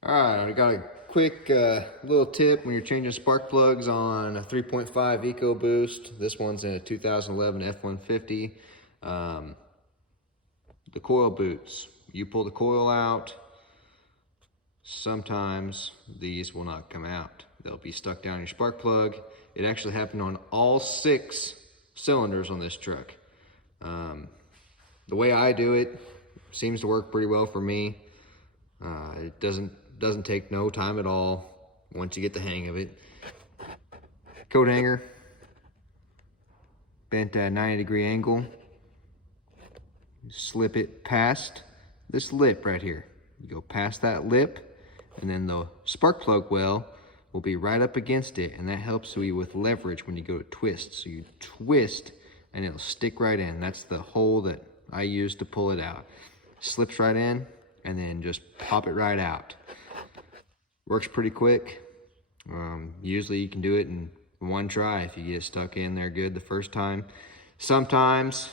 All right, I got a quick little tip when you're changing spark plugs on a 3.5 Ecoboost. This one's in a 2011 F-150. The coil boots. You pull the coil out, sometimes these will not come out. They'll be stuck down your spark plug. It actually happened on all 6 cylinders on this truck. The way I do it seems to work pretty well for me. It doesn't take no time at all once you get the hang of it. Coat hanger, bent at a 90-degree angle. You slip it past this lip right here. You go past that lip, and then the spark plug well will be right up against it, and that helps you with leverage when you go to twist. So you twist, and it'll stick right in. That's the hole that I use to pull it out. Slips right in, and then just pop it right out. Works pretty quick. Usually you can do it in one try if you get stuck in there good the first time. Sometimes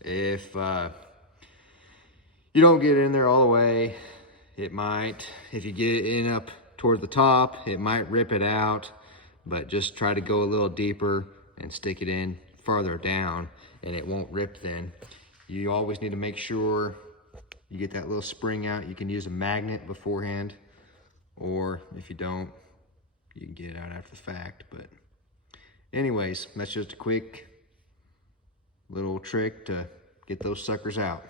if you don't get in there all the way, it might, if you get in up toward the top, it might rip it out, but just try to go a little deeper and stick it in farther down and it won't rip then. You always need to make sure you get that little spring out. You can use a magnet beforehand, or if you don't, you can get it out after the fact. But anyways, that's just a quick little trick to get those suckers out.